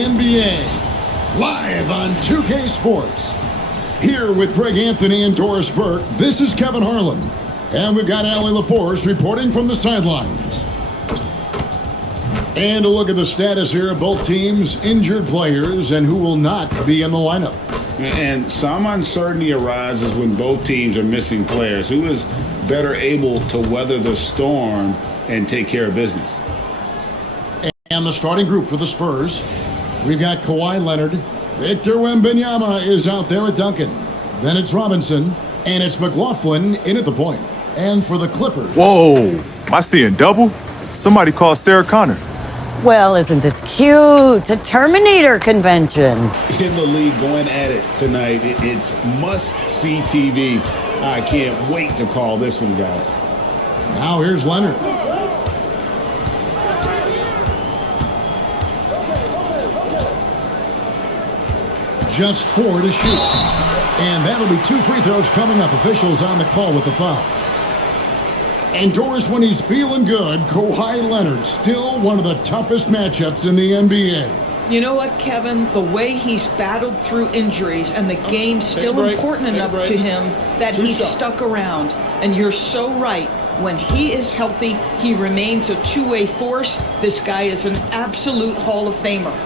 NBA, live on 2K Sports. Here with Greg Anthony and Doris Burke, this is Kevin Harlan. And we've got Allie LaForce reporting from the sidelines. And a look at the status here of both teams' injured players and who will not be in the lineup. And some uncertainty arises when both teams are missing players. Who is better able to weather the storm and take care of business? And the starting group for the Spurs, we've got Kawahi Leonard. Victor Wembanyama is out there at Duncan. Then it's Robinson, and it's McLaughlin in at the point. And for the Clippers... Whoa! Am I seeing double? Somebody call Sarah Connor. Well, isn't this cute? A Terminator convention. In the league going at it tonight. It's must-see TV. I can't wait to call this one, guys. Now here's Leonard. Just 4 to shoot. And that'll be 2 free throws coming up. Officials on the call with the foul. And Doris, when he's feeling good, Kawahi Leonard, still one of the toughest matchups in the NBA. You know what, Kevin? The way he's battled through injuries and the game's still important enough to him that he's stuck around. And you're so right. When he is healthy, he remains a two-way force. This guy is an absolute Hall of Famer.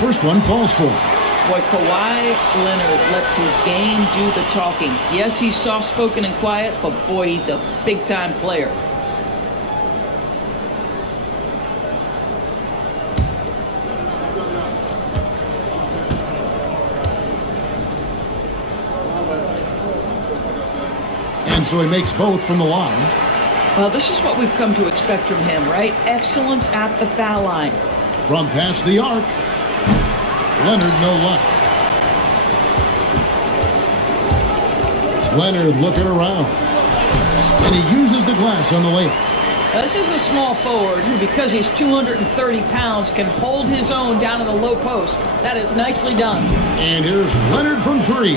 First one falls for him. Boy, Kawahi Leonard lets his game do the talking. Yes, he's soft-spoken and quiet, but boy, he's a big-time player. And so he makes both from the line. Well, this is what we've come to expect from him, right? Excellence at the foul line. From past the arc. Leonard, no luck. Leonard looking around. And he uses the glass on the layup. This is a small forward who, because he's 230 pounds, can hold his own down in the low post. That is nicely done. And here's Leonard from 3.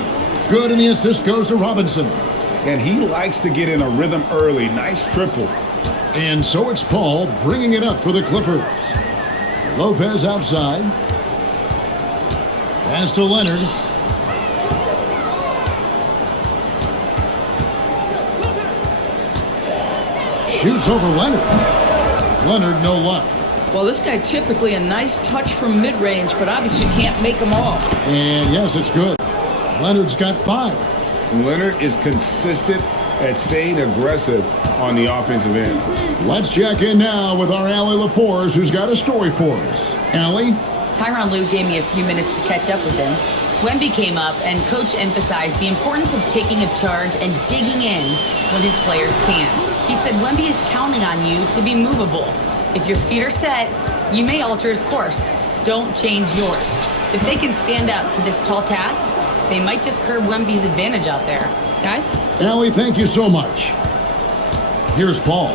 Good, and the assist goes to Robinson. And he likes to get in a rhythm early. Nice triple. And so it's Paul bringing it up for the Clippers. Lopez outside. Pass to Leonard. Shoots over Leonard. Leonard, no luck. Well, this guy typically a nice touch from mid-range, but obviously can't make them off. And yes, it's good. Leonard's got 5. Leonard is consistent at staying aggressive on the offensive end. Let's check in now with our Allie LaForce, who's got a story for us. Allie? Tyronn Lue gave me a few minutes to catch up with him. Wemby came up, and Coach emphasized the importance of taking a charge and digging in when his players can. He said Wemby is counting on you to be movable. If your feet are set, you may alter his course. Don't change yours. If they can stand up to this tall task, they might just curb Wemby's advantage out there. Guys? Allie, thank you so much. Here's Paul,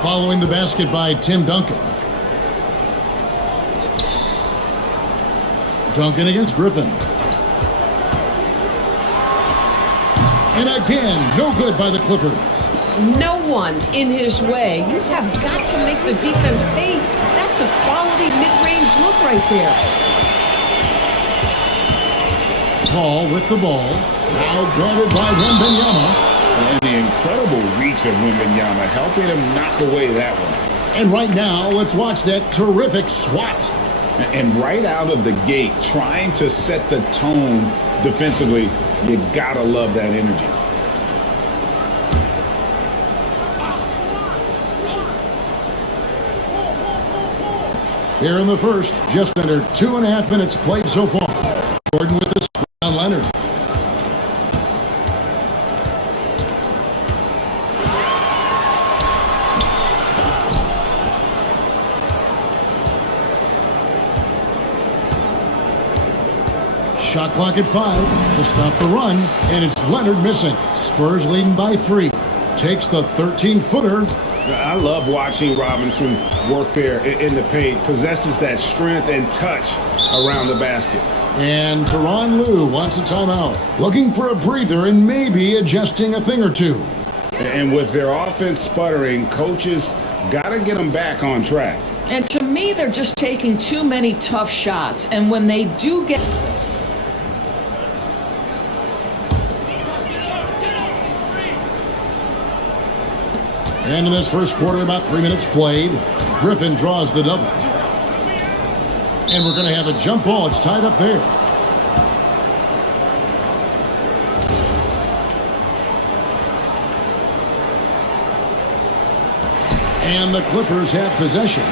following the basket by Tim Duncan. Duncan against Griffin. And again, no good by the Clippers. No one in his way. You have got to make the defense pay. That's a quality mid-range look right there. Paul with the ball. Now guarded by Wembanyama. And the incredible reach of Wembanyama, helping him knock away that one. And right now, let's watch that terrific swat. And right out of the gate, trying to set the tone defensively, you gotta love that energy. Here in the first, just under 2.5 minutes played so far. Jordan with the screen on Leonard. Shot clock at 5 to stop the run, and it's Leonard missing. Spurs leading by 3. Takes the 13-footer. I love watching Robinson work there in the paint. Possesses that strength and touch around the basket. And Tyronn Lue wants a timeout. Looking for a breather and maybe adjusting a thing or two. And with their offense sputtering, coaches got to get them back on track. And to me, they're just taking too many tough shots. And when they do get... And in this first quarter, about 3 minutes played, Griffin draws the double. And we're going to have a jump ball. It's tied up there. And the Clippers have possession.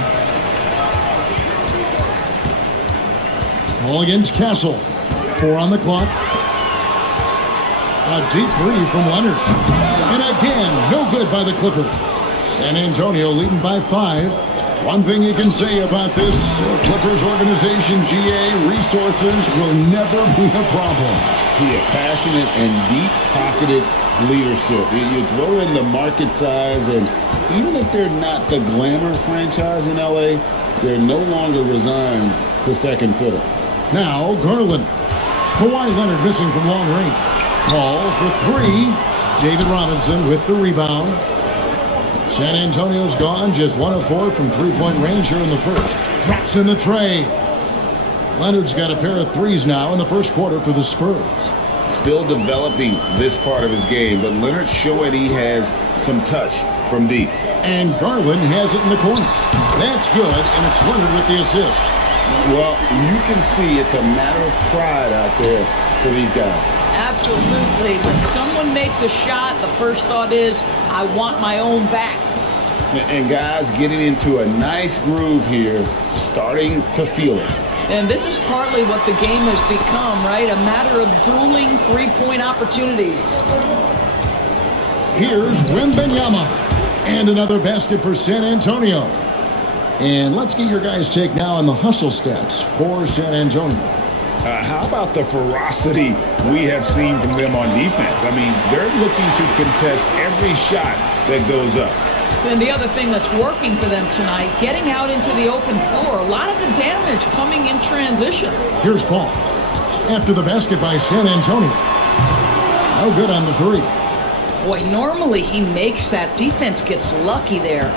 Ball against Castle. 4 on the clock. A deep three from Leonard. And again, no good by the Clippers. San Antonio leading by 5. One thing you can say about this Clippers organization, GA, resources will never be a problem. He had passionate and deep-pocketed leadership. You throw in the market size, and even if they're not the glamour franchise in LA, they're no longer resigned to second fiddle. Now, Garland. Kawahi Leonard missing from long range. Call for 3. David Robinson with the rebound. San Antonio's gone, just 1 of 4 from three-point range here in the first. Drops in the tray. Leonard's got a pair of threes now in the first quarter for the Spurs. Still developing this part of his game, but Leonard's showing he has some touch from deep. And Garland has it in the corner. That's good, and it's Leonard with the assist. Well, you can see it's a matter of pride out there for these guys. Absolutely. When someone makes a shot, the first thought is, I want my own back. And guys getting into a nice groove here, starting to feel it. And this is partly what the game has become, right? A matter of dueling three-point opportunities. Here's Wembanyama. And another basket for San Antonio. And let's get your guys' take now on the hustle stats for San Antonio. How about the ferocity we have seen from them on defense? I mean, they're looking to contest every shot that goes up. And the other thing that's working for them tonight, getting out into the open floor. A lot of the damage coming in transition. Here's Paul. After the basket by San Antonio. No good on the 3. Boy, normally he makes that. Defense gets lucky there.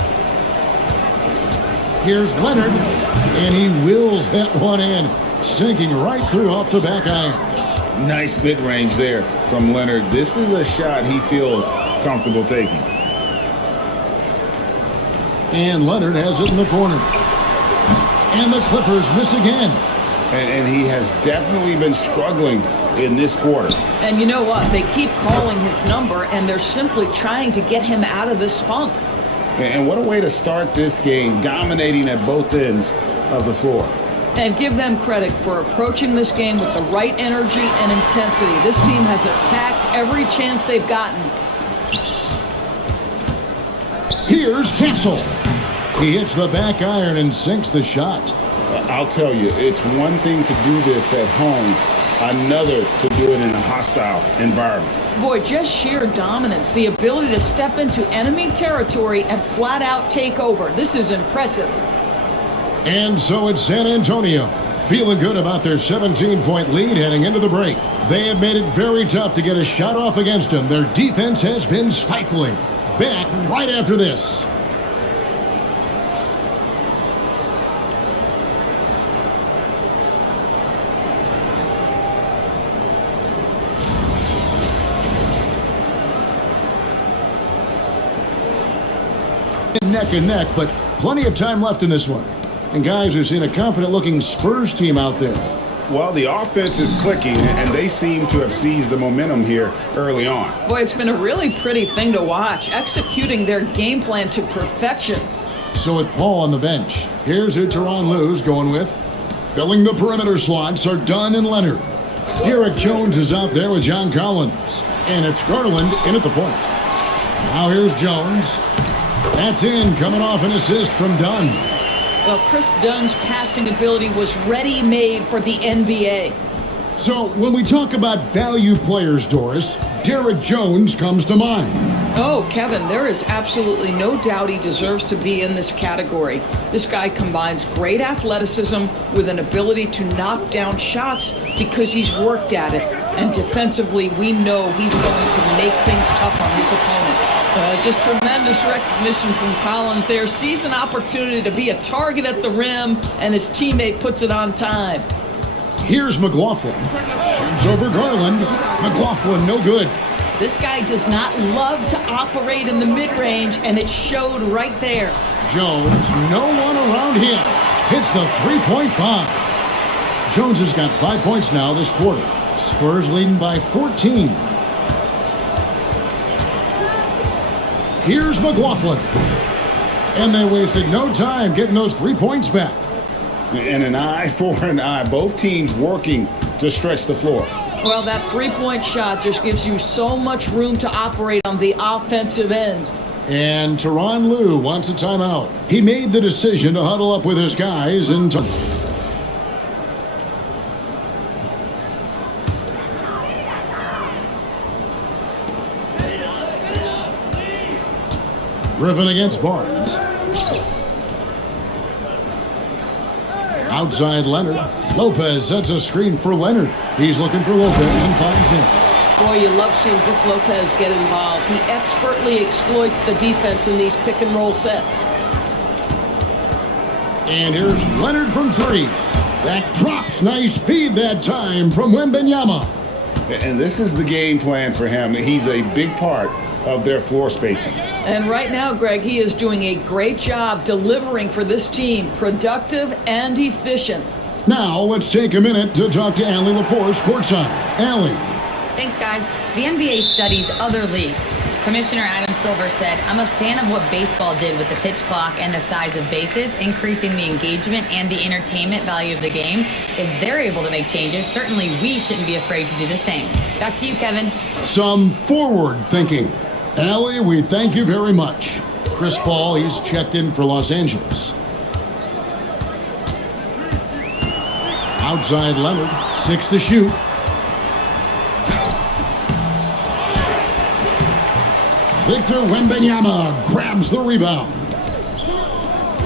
Here's Leonard. And he wills that one in. Sinking right through off the back iron. Nice mid-range there from Leonard. This is a shot he feels comfortable taking. And Leonard has it in the corner. And the Clippers miss again. And he has definitely been struggling in this quarter. And you know what? They keep calling his number, and they're simply trying to get him out of this funk. And what a way to start this game, dominating at both ends of the floor. And give them credit for approaching this game with the right energy and intensity. This team has attacked every chance they've gotten. Here's Castle. He hits the back iron and sinks the shot. I'll tell you, it's one thing to do this at home, another to do it in a hostile environment. Boy, just sheer dominance, the ability to step into enemy territory and flat out take over. This is impressive. And so it's San Antonio, feeling good about their 17-point lead heading into the break. They have made it very tough to get a shot off against them. Their defense has been stifling. Back right after this. Neck and neck, but plenty of time left in this one. And guys, we've seen a confident-looking Spurs team out there. Well, the offense is clicking, and they seem to have seized the momentum here early on. Boy, it's been a really pretty thing to watch, executing their game plan to perfection. So with Paul on the bench, here's who Tyronn Lue's going with. Filling the perimeter slots are Dunn and Leonard. Derek Jones is out there with John Collins. And it's Garland in at the point. Now here's Jones. That's in, coming off an assist from Dunn. Well, Chris Dunn's passing ability was ready-made for the NBA. So when we talk about value players, Doris, Derek Jones comes to mind. Oh, Kevin, there is absolutely no doubt he deserves to be in this category. This guy combines great athleticism with an ability to knock down shots because he's worked at it. And defensively, we know he's going to make things tough on his opponent. Just tremendous recognition from Collins there. Sees an opportunity to be a target at the rim, and his teammate puts it on time. Here's McLaughlin. Shoots over Garland. McLaughlin, no good. This guy does not love to operate in the mid-range, and it showed right there. Jones, no one around him. Hits the three-point bomb. Jones has got 5 points now this quarter. Spurs leading by 14. Here's McLaughlin. And they wasted no time getting those 3 points back. And an eye for an eye. Both teams working to stretch the floor. Well, that three-point shot just gives you so much room to operate on the offensive end. And Tyronn Lue wants a timeout. He made the decision to huddle up with his guys and Griffin against Barnes. Outside Leonard. Lopez sets a screen for Leonard. He's looking for Lopez and finds him. Boy, you love seeing Brook Lopez get involved. He expertly exploits the defense in these pick-and-roll sets. And here's Leonard from three. That drops. Nice feed that time from Wembanyama. And this is the game plan for him. He's a big part of their floor spacing. And right now, Greg, he is doing a great job delivering for this team, productive and efficient. Now, let's take a minute to talk to Allie LaForce courtside. Allie. Thanks, guys. The NBA studies other leagues. Commissioner Adam Silver said, "I'm a fan of what baseball did with the pitch clock and the size of bases, increasing the engagement and the entertainment value of the game. If they're able to make changes, certainly we shouldn't be afraid to do the same." Back to you, Kevin. Some forward thinking. Allie, we thank you very much. Chris Paul, he's checked in for Los Angeles. Outside Leonard, 6 to shoot. Victor Wembanyama grabs the rebound.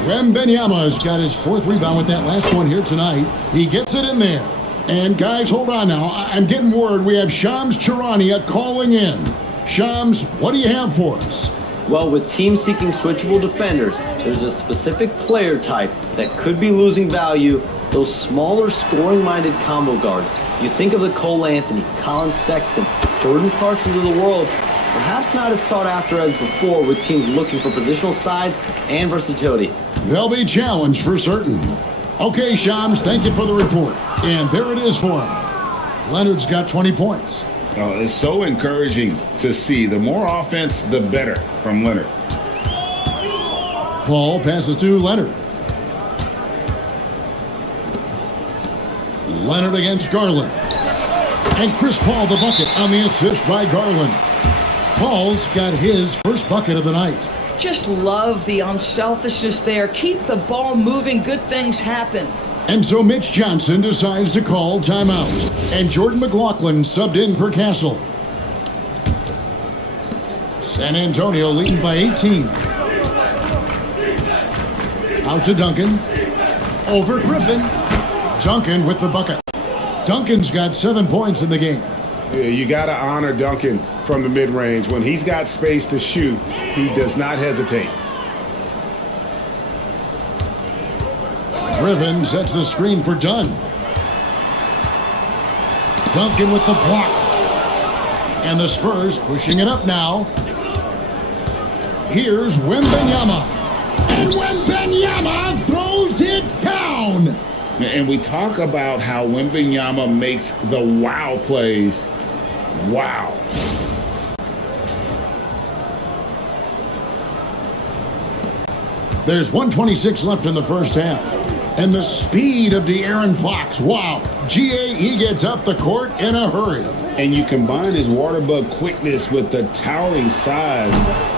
Wembanyama's got his 4th rebound with that last one here tonight. He gets it in there. And guys, hold on now. I'm getting word we have Shams Charania calling in. Shams, what do you have for us? Well, with teams seeking switchable defenders, there's a specific player type that could be losing value, those smaller scoring-minded combo guards. You think of the Cole Anthony, Colin Sexton, Jordan Clarksons of the world, perhaps not as sought after as before with teams looking for positional size and versatility. They'll be challenged for certain. Okay, Shams, thank you for the report. And there it is for him. Leonard's got 20 points. It's so encouraging to see. The more offense, the better from Leonard. Paul passes to Leonard. Leonard against Garland. And Chris Paul the bucket on the assist by Garland. Paul's got his first bucket of the night. Just love the unselfishness there. Keep the ball moving. Good things happen. And so Mitch Johnson decides to call timeout. And Jordan McLaughlin subbed in for Castle. San Antonio leading by 18. Out to Duncan. Over Griffin. Duncan with the bucket. Duncan's got 7 points in the game. Yeah, you got to honor Duncan from the mid-range. When he's got space to shoot, he does not hesitate. Griffin sets the screen for Dunn. Duncan with the block. And the Spurs pushing it up now. Here's Wembanyama. And Wembanyama throws it down. And we talk about how Wembanyama makes the wow plays. Wow. There's 1:26 left in the first half. And the speed of De'Aaron Fox. Wow. He gets up the court in a hurry. And you combine his water bug quickness with the towering size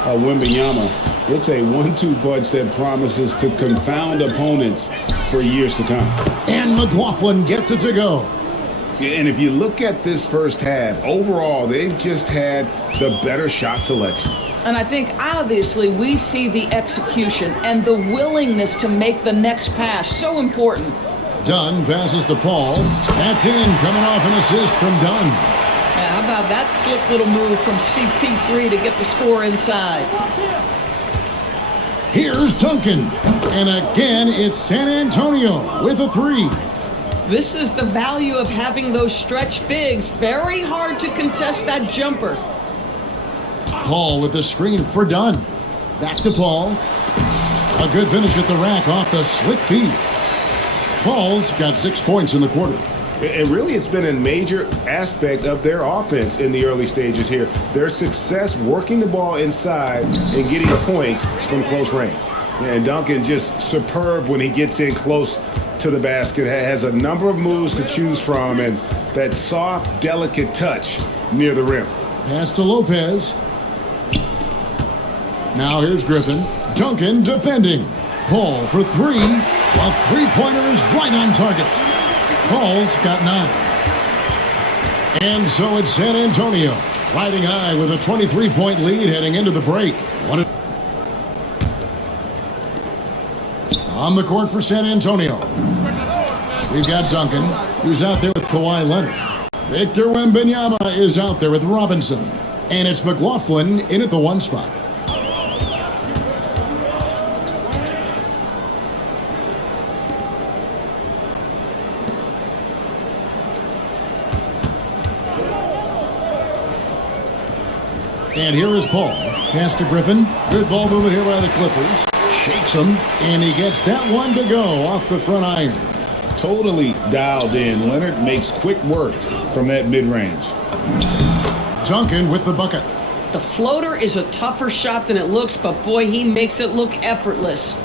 of Wembanyama. It's a 1-2 punch that promises to confound opponents for years to come. And McLaughlin gets it to go. And if you look at this first half, overall, they've just had the better shot selection. And I think, obviously, we see the execution and the willingness to make the next pass. So important. Dunn passes to Paul. That's in, coming off an assist from Dunn. How about that slick little move from CP3 to get the score inside? Here's Duncan. And again, it's San Antonio with a three. This is the value of having those stretch bigs. Very hard to contest that jumper. Paul with the screen for Dunn. Back to Paul. A good finish at the rack off the slick feed. Paul's got 6 points in the quarter. And really, it's been a major aspect of their offense in the early stages here. Their success working the ball inside and getting points from close range. And Duncan just superb when he gets in close to the basket. Has a number of moves to choose from and that soft, delicate touch near the rim. Pass to Lopez. Now here's Griffin. Duncan defending. Paul for three. A three-pointer is right on target. Paul's got 9. And so it's San Antonio riding high with a 23-point lead heading into the break. On the court for San Antonio, we've got Duncan, who's out there with Kawahi Leonard. Victor Wembanyama is out there with Robinson. And it's McLaughlin in at the 1 spot. And here is Paul. Pass to Griffin. Good ball movement here by the Clippers. Shakes him, and he gets that one to go off the front iron. Totally dialed in. Leonard makes quick work from that mid-range. Duncan with the bucket. The floater is a tougher shot than it looks, but boy, he makes it look effortless.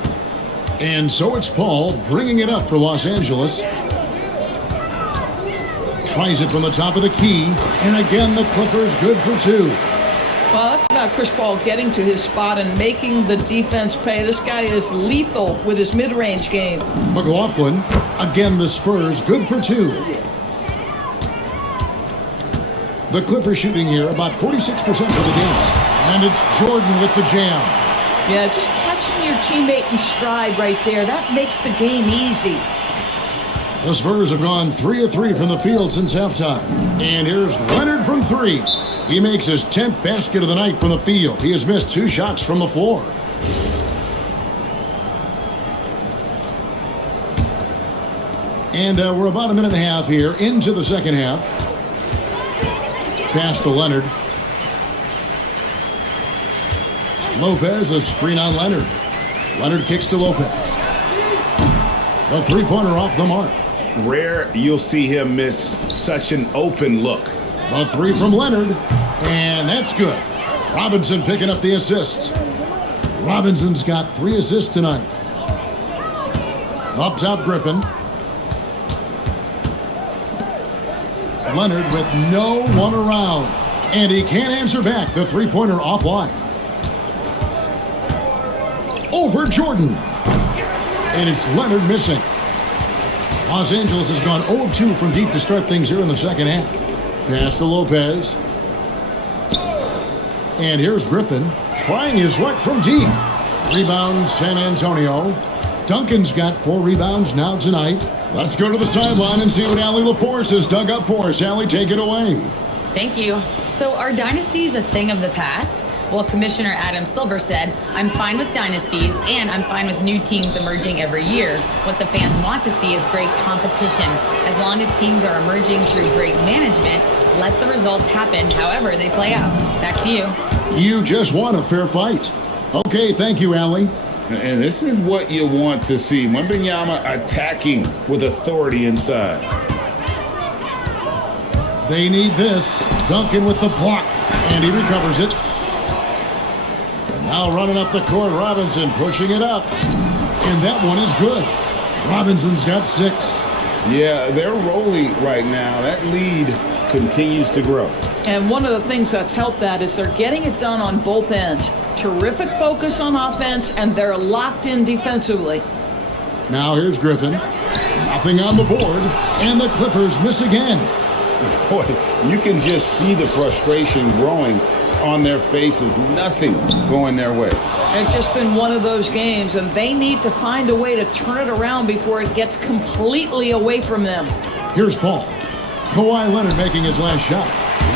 And so it's Paul bringing it up for Los Angeles. Tries it from the top of the key, and again the Clippers good for 2. Well, that's about Chris Paul getting to his spot and making the defense pay. This guy is lethal with his mid-range game. McLaughlin, again the Spurs, good for 2. The Clippers shooting here about 46% for the game. And it's Jordan with the jam. Yeah, just catching your teammate in stride right there. That makes the game easy. The Spurs have gone 3 of 3 from the field since halftime. And here's Leonard from 3. He makes his 10th basket of the night from the field. He has missed 2 shots from the floor. And we're about a minute and a half here into the second half. Pass to Leonard. Lopez, a screen on Leonard. Leonard kicks to Lopez. The three-pointer off the mark. Rare you'll see him miss such an open look. The 3 from Leonard, and that's good. Robinson picking up the assists. Robinson's got 3 assists tonight. Up top, Griffin. Leonard with no one around, and he can't answer back. The three-pointer offline. Over Jordan, and it's Leonard missing. Los Angeles has gone 0 of 2 from deep to start things here in the second half. Pass to Lopez. And here's Griffin trying his luck from deep. Rebound San Antonio. Duncan's got 4 rebounds now tonight. Let's go to the sideline and see what Allie LaForce has dug up for us. Allie, take it away. Thank you. So are dynasties a thing of the past? Well, Commissioner Adam Silver said, I'm fine with dynasties and I'm fine with new teams emerging every year. What the fans want to see is great competition. As long as teams are emerging through great management, let the results happen however they play out. Back to you. You just won a fair fight. Okay, thank you, Allie. And this is what you want to see. Wembanyama attacking with authority inside. They need this. Duncan with the block, and he recovers it. And now running up the court, Robinson pushing it up. And that one is good. Robinson's got 6. Yeah, they're rolling right now. That lead continues to grow. And one of the things that's helped that is they're getting it done on both ends. Terrific focus on offense, and they're locked in defensively. Now here's Griffin. Nothing on the board, and the Clippers miss again. Boy, you can just see the frustration growing on their faces. Nothing going their way. It's just been one of those games, and they need to find a way to turn it around before it gets completely away from them. Here's Paul. Kawhi Leonard making his last shot.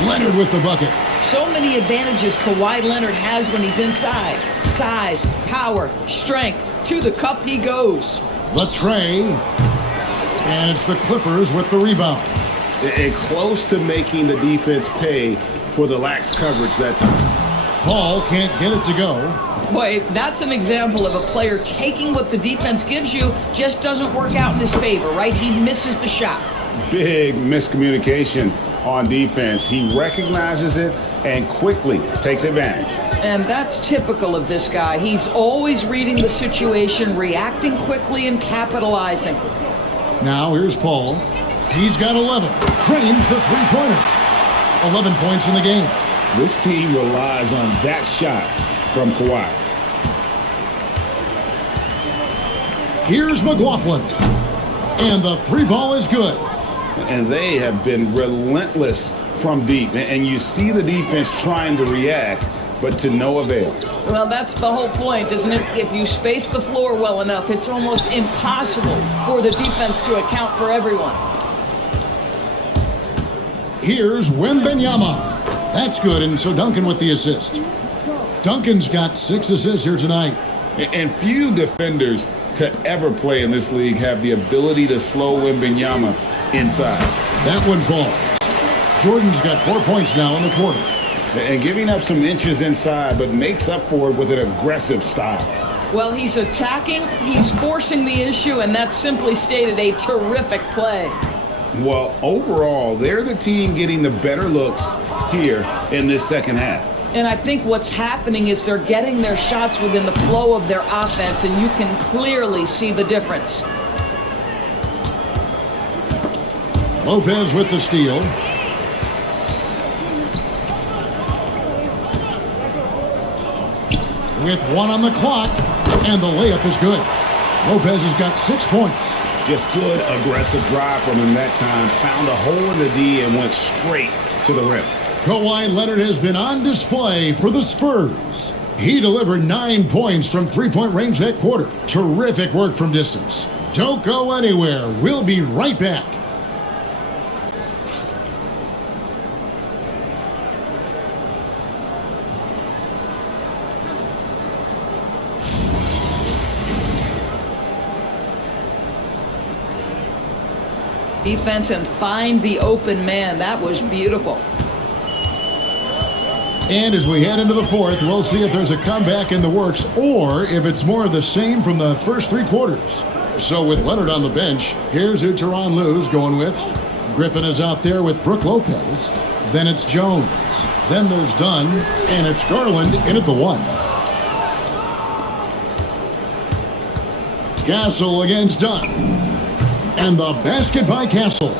Leonard with the bucket. So many advantages Kawhi Leonard has when he's inside. Size, power, strength. To the cup he goes. The tray. And it's the Clippers with the rebound. And close to making the defense pay for the lax coverage that time. Paul can't get it to go. Boy, that's an example of a player taking what the defense gives you, just doesn't work out in his favor, right? He misses the shot. Big miscommunication on defense. He recognizes it and quickly takes advantage. And that's typical of this guy. He's always reading the situation, reacting quickly, and capitalizing. Now here's Paul. He's got 11. Trains the three-pointer. 11 points in the game. This team relies on that shot from Kawhi. Here's McLaughlin. And the three ball is good. And they have been relentless from deep. And you see the defense trying to react, but to no avail. Well, that's the whole point, isn't it? If you space the floor well enough, it's almost impossible for the defense to account for everyone. Here's Wembanyama. That's good, and so Duncan with the assist. Duncan's got 6 assists here tonight. And few defenders to ever play in this league have the ability to slow Wembanyama inside. That one falls. Jordan's got 4 points now in the quarter. And giving up some inches inside, but makes up for it with an aggressive style. Well, he's attacking, he's forcing the issue, and that's simply stated a terrific play. Well, overall, they're the team getting the better looks here in this second half. And I think what's happening is they're getting their shots within the flow of their offense, and you can clearly see the difference. Lopez with the steal. With 1 on the clock, and the layup is good. Lopez has got 6 points. Just good, aggressive drive from him that time. Found a hole in the D and went straight to the rim. Kawhi Leonard has been on display for the Spurs. He delivered 9 points from three-point range that quarter. Terrific work from distance. Don't go anywhere. We'll be right back. Defense and find the open man. That was beautiful. And as we head into the fourth, we'll see if there's a comeback in the works or if it's more of the same from the first 3 quarters. So with Leonard on the bench, here's who Tyronn Lue's going with. Griffin is out there with Brook Lopez. Then it's Jones. Then there's Dunn. And it's Garland in at the 1. Castle against Dunn. And the basket by Castle.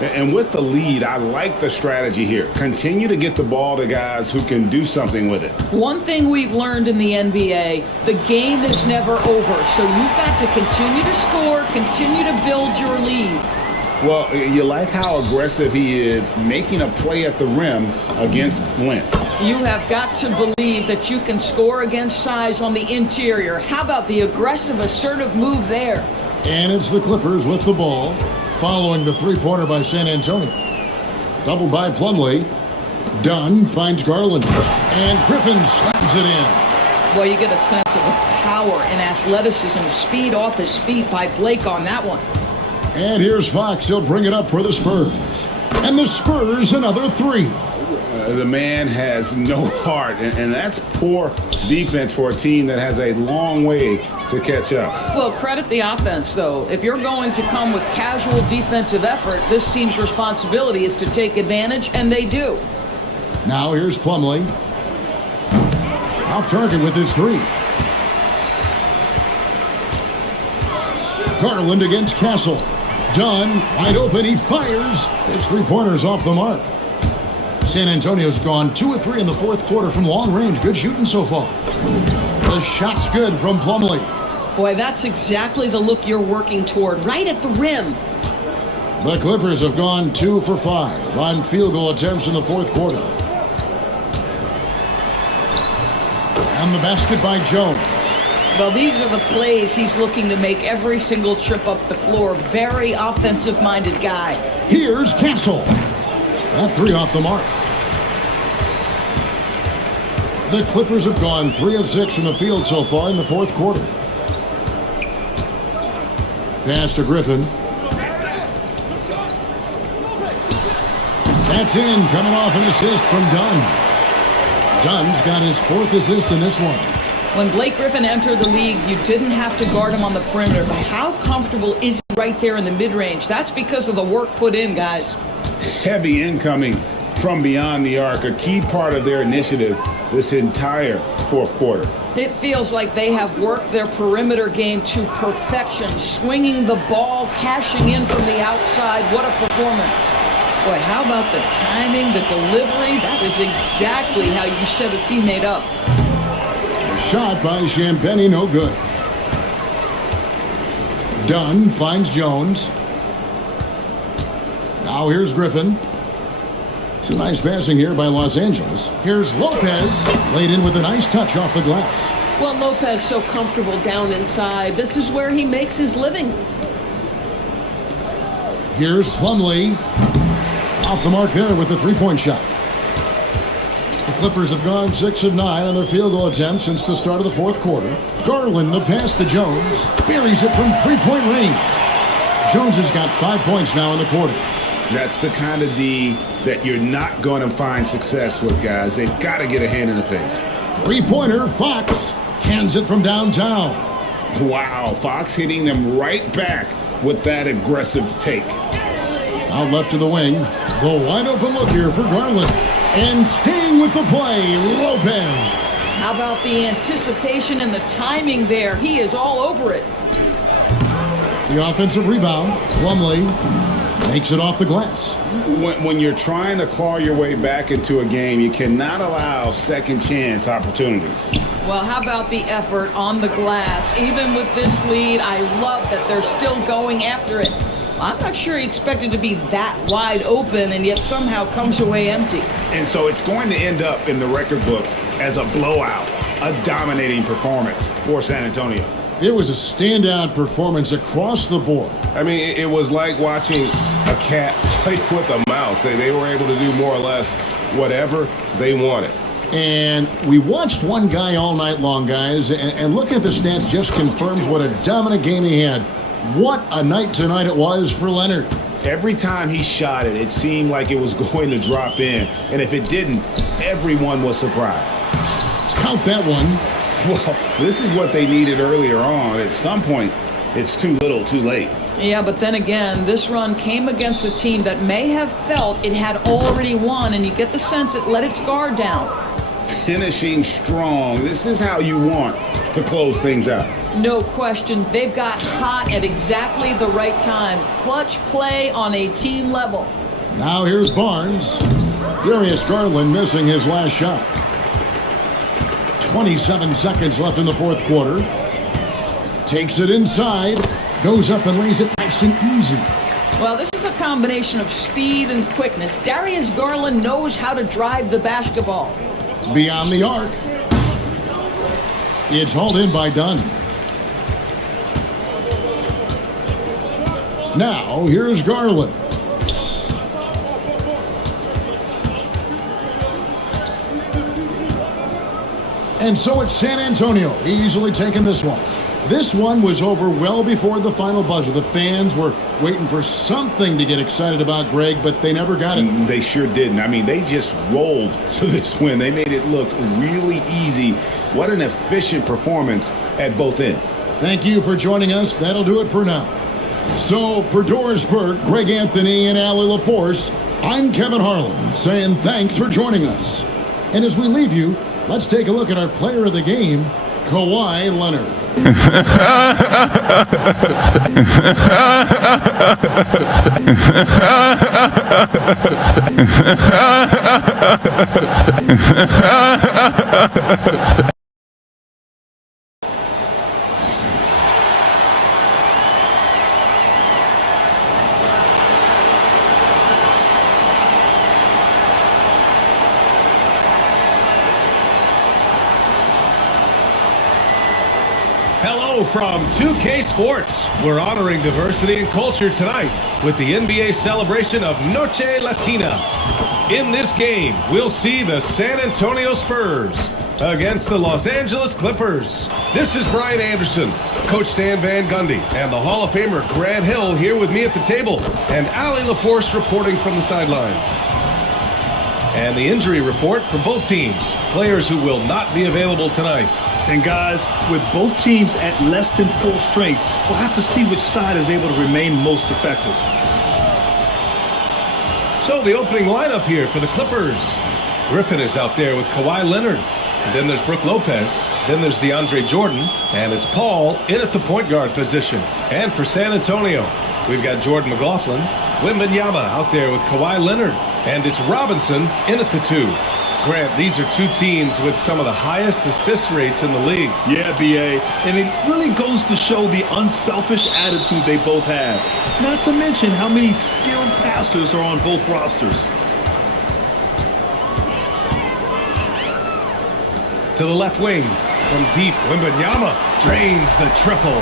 And with the lead, I like the strategy here. Continue to get the ball to guys who can do something with it. One thing we've learned in the NBA, the game is never over. So you've got to continue to score, continue to build your lead. Well, you like how aggressive he is making a play at the rim against length. You have got to believe that you can score against size on the interior. How about the aggressive, assertive move there? And it's the Clippers with the ball, following the three-pointer by San Antonio. Doubled by Plumlee. Dunn finds Garland, and Griffin slams it in. Well, you get a sense of the power and athleticism, speed off his feet by Blake on that one. And here's Fox. He'll bring it up for the Spurs. And the Spurs another 3. The man has no heart, and that's poor defense for a team that has a long way to catch up. Well, credit the offense, though. If you're going to come with casual defensive effort, this team's responsibility is to take advantage, and they do. Now here's Plumlee. Off target with his 3. Garland against Castle. Dunn, wide open, he fires. His 3-pointer's off the mark. San Antonio's gone 2 of 3 in the fourth quarter from long range. Good shooting so far. The shot's good from Plumlee. Boy, that's exactly the look you're working toward, right at the rim. The Clippers have gone 2 for 5 on field goal attempts in the fourth quarter. And the basket by Jones. Well, these are the plays he's looking to make every single trip up the floor. Very offensive-minded guy. Here's Castle. That 3 off the mark. The Clippers have gone 3 of 6 from the field so far in the fourth quarter. Pass to Griffin. That's in, coming off an assist from Dunn. Dunn's got his 4th assist in this one. When Blake Griffin entered the league, you didn't have to guard him on the perimeter. But how comfortable is he right there in the mid-range? That's because of the work put in, guys. Heavy incoming from beyond the arc, a key part of their initiative this entire fourth quarter. It feels like they have worked their perimeter game to perfection, swinging the ball, cashing in from the outside. What a performance. Boy, how about the timing, the delivery? That is exactly how you set a teammate up. Shot by Champagny, no good. Dunn finds Jones. Now here's Griffin. Some nice passing here by Los Angeles. Here's Lopez, laid in with a nice touch off the glass. Well, Lopez so comfortable down inside. This is where he makes his living. Here's Plumlee. Off the mark there with the three-point shot. The Clippers have gone 6 of 9 on their field goal attempts since the start of the fourth quarter. Garland, the pass to Jones, buries it from three-point range. Jones has got 5 points now in the quarter. That's the kind of D that you're not going to find success with, guys. They've got to get a hand in the face. Three-pointer, Fox cans it from downtown. Wow, Fox hitting them right back with that aggressive take. Out left to the wing. The wide-open look here for Garland. And staying with the play, Lopez. How about the anticipation and the timing there? He is all over it. The offensive rebound. Plumlee makes it off the glass. When you're trying to claw your way back into a game, you cannot allow second chance opportunities. Well, how about the effort on the glass? Even with this lead, I love that they're still going after it. I'm not sure he expected to be that wide open and yet somehow comes away empty. And so it's going to end up in the record books as a blowout, a dominating performance for San Antonio. It was a standout performance across the board. I mean, it was like watching a cat play with a mouse. They were able to do more or less whatever they wanted. And we watched one guy all night long, guys, and looking at the stats just confirms what a dominant game he had. What a night tonight it was for Leonard. Every time he shot it, it seemed like it was going to drop in. And if it didn't, everyone was surprised. Count that one. Well, this is what they needed earlier on. At some point, it's too little, too late. Yeah, but then again, this run came against a team that may have felt it had already won, and you get the sense it let its guard down. Finishing strong. This is how you want to close things out. No question. They've got hot at exactly the right time. Clutch play on a team level. Now here's Barnes. Darius Garland missing his last shot. 27 seconds left in the fourth quarter. Takes it inside. Goes up and lays it nice and easy. Well, this is a combination of speed and quickness. Darius Garland knows how to drive the basketball. Beyond the arc. It's hauled in by Dunn. Now, here's Garland. And so it's San Antonio, easily taking this one. This one was over well before the final buzzer. The fans were waiting for something to get excited about, Greg, but they never got it. They sure didn't. I mean, they just rolled to this win. They made it look really easy. What an efficient performance at both ends. Thank you for joining us. That'll do it for now. So, for Doris Burke, Greg Anthony, and Allie LaForce, I'm Kevin Harlan, saying thanks for joining us. And as we leave you, let's take a look at our player of the game, Kawahi Leonard. Hello from 2K Sports. We're honoring diversity and culture tonight with the NBA celebration of Noche Latina. In this game, we'll see the San Antonio Spurs against the Los Angeles Clippers. This is Brian Anderson, Coach Stan Van Gundy, and the Hall of Famer Grant Hill here with me at the table, and Allie LaForce reporting from the sidelines. And the injury report for both teams. Players who will not be available tonight. And guys, with both teams at less than full strength, we'll have to see which side is able to remain most effective. So the opening lineup here for the Clippers. Griffin is out there with Kawahi Leonard. And then there's Brook Lopez. Then there's DeAndre Jordan. And it's Paul in at the point guard position. And for San Antonio, we've got Jordan McLaughlin. Wembanyama out there with Kawahi Leonard. And it's Robinson in at the 2. Grant, these are two teams with some of the highest assist rates in the league. Yeah, B.A. And it really goes to show the unselfish attitude they both have. Not to mention how many skilled passers are on both rosters. To the left wing, from deep, Wembanyama drains the triple.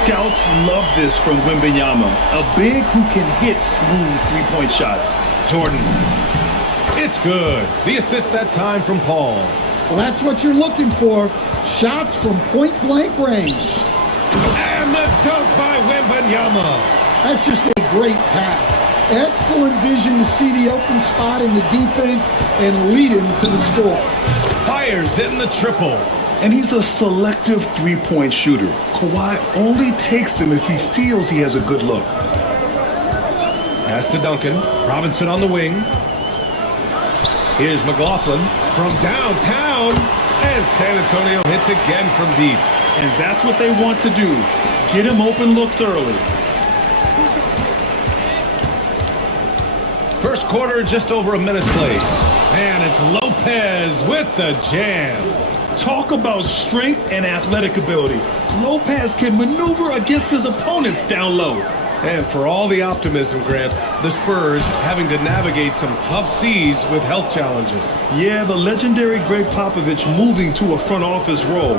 Scouts love this from Wembanyama, a big who can hit smooth three-point shots. Jordan. It's good. The assist that time from Paul. Well, that's what you're looking for. Shots from point-blank range. And the dunk by Wembanyama. That's just a great pass. Excellent vision to see the open spot in the defense and lead him to the score. Fires in the triple. And he's a selective three-point shooter. Kawhi only takes them if he feels he has a good look. Pass to Duncan. Robinson on the wing. Here's McLaughlin from downtown. And San Antonio hits again from deep. And that's what they want to do. Get him open looks early. First quarter, just over a minute played. And it's Lopez with the jam. Talk about strength and athletic ability. Lopez can maneuver against his opponents down low. And for all the optimism, Grant, the Spurs having to navigate some tough seas with health challenges. Yeah, the legendary Greg Popovich moving to a front office role.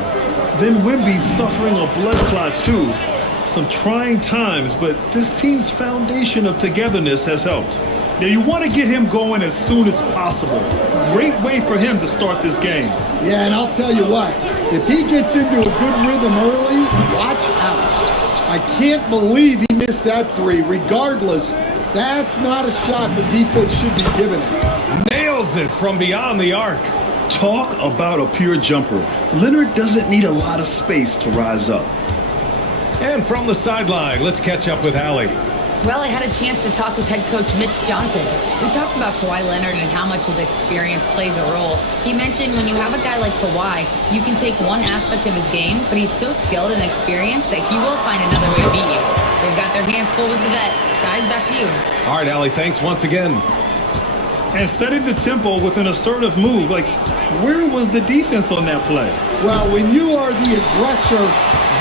Then Wemby suffering a blood clot too. Some trying times, but this team's foundation of togetherness has helped. Now you want to get him going as soon as possible. Great way for him to start this game. Yeah, and I'll tell you what, if he gets into a good rhythm early, watch out. I can't believe he missed that three. Regardless, that's not a shot the defense should be giving him. Nails it from beyond the arc. Talk about a pure jumper. Leonard doesn't need a lot of space to rise up. And from the sideline, let's catch up with Allie. Well, I had a chance to talk with head coach Mitch Johnson. We talked about Kawahi Leonard and how much his experience plays a role. He mentioned when you have a guy like Kawahi, you can take one aspect of his game, but he's so skilled and experienced that he will find another way to beat you. They've got their hands full with the vet. Guys, back to you. All right, Allie, thanks once again. And setting the tempo with an assertive move. Like, where was the defense on that play? Well, when you are the aggressor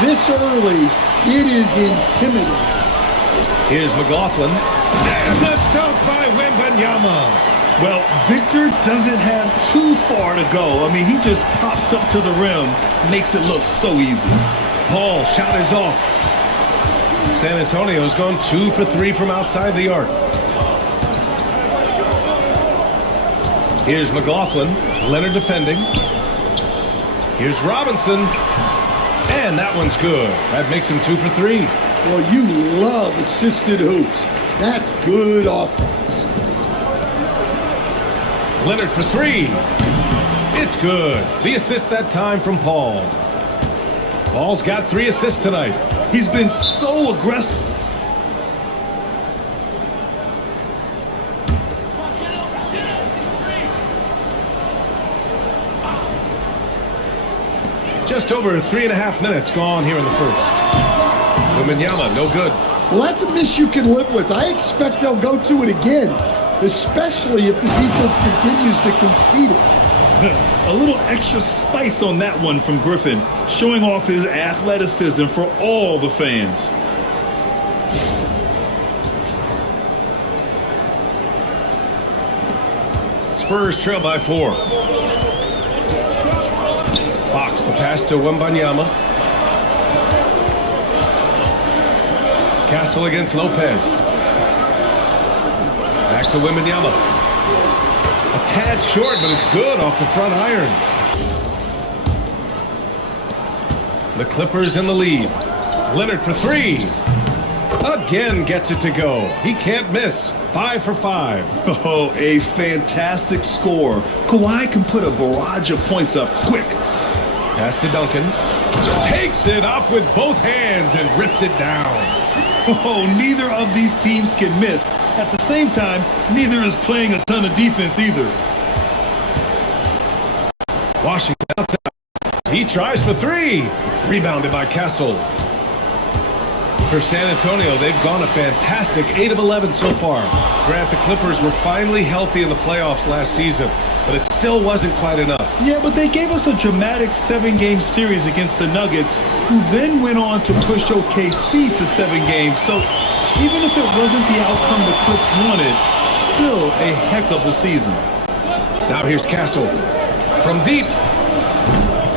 this early, it is intimidating. Here's McLaughlin. And the dunk by Wembanyama. Well, Victor doesn't have too far to go. I mean, he just pops up to the rim, makes it look so easy. Paul shot is off. San Antonio's gone 2 for 3 from outside the arc. Here's McLaughlin. Leonard defending. Here's Robinson. And that one's good. That makes him 2 for 3. Well, you love assisted hoops. That's good offense. Leonard for 3. It's good. The assist that time from Paul. Paul's got 3 assists tonight. He's been so aggressive. Just over 3.5 minutes gone here in the first. Wembanyama, no good. Well, that's a miss you can live with. I expect they'll go to it again, especially if the defense continues to concede it. A little extra spice on that one from Griffin, showing off his athleticism for all the fans. Spurs trail by 4. Fox, the pass to Wembanyama. Castle against Lopez. Back to Wembanyama. A tad short, but it's good off the front iron. The Clippers in the lead. Leonard for three. Again gets it to go. He can't miss. 5 for 5. Oh, a fantastic score. Kawhi can put a barrage of points up quick. Pass to Duncan. Takes it up with both hands and rips it down. Oh, neither of these teams can miss. At the same time, neither is playing a ton of defense either. Washington outside. He tries for three. Rebounded by Castle. For San Antonio, they've gone a fantastic 8 of 11 so far. Grant, the Clippers were finally healthy in the playoffs last season, but it still wasn't quite enough. Yeah, but they gave us a dramatic 7-game series against the Nuggets, who then went on to push OKC to 7 games. So even if it wasn't the outcome the Clips wanted, still a heck of a season. Now here's Castle. From deep.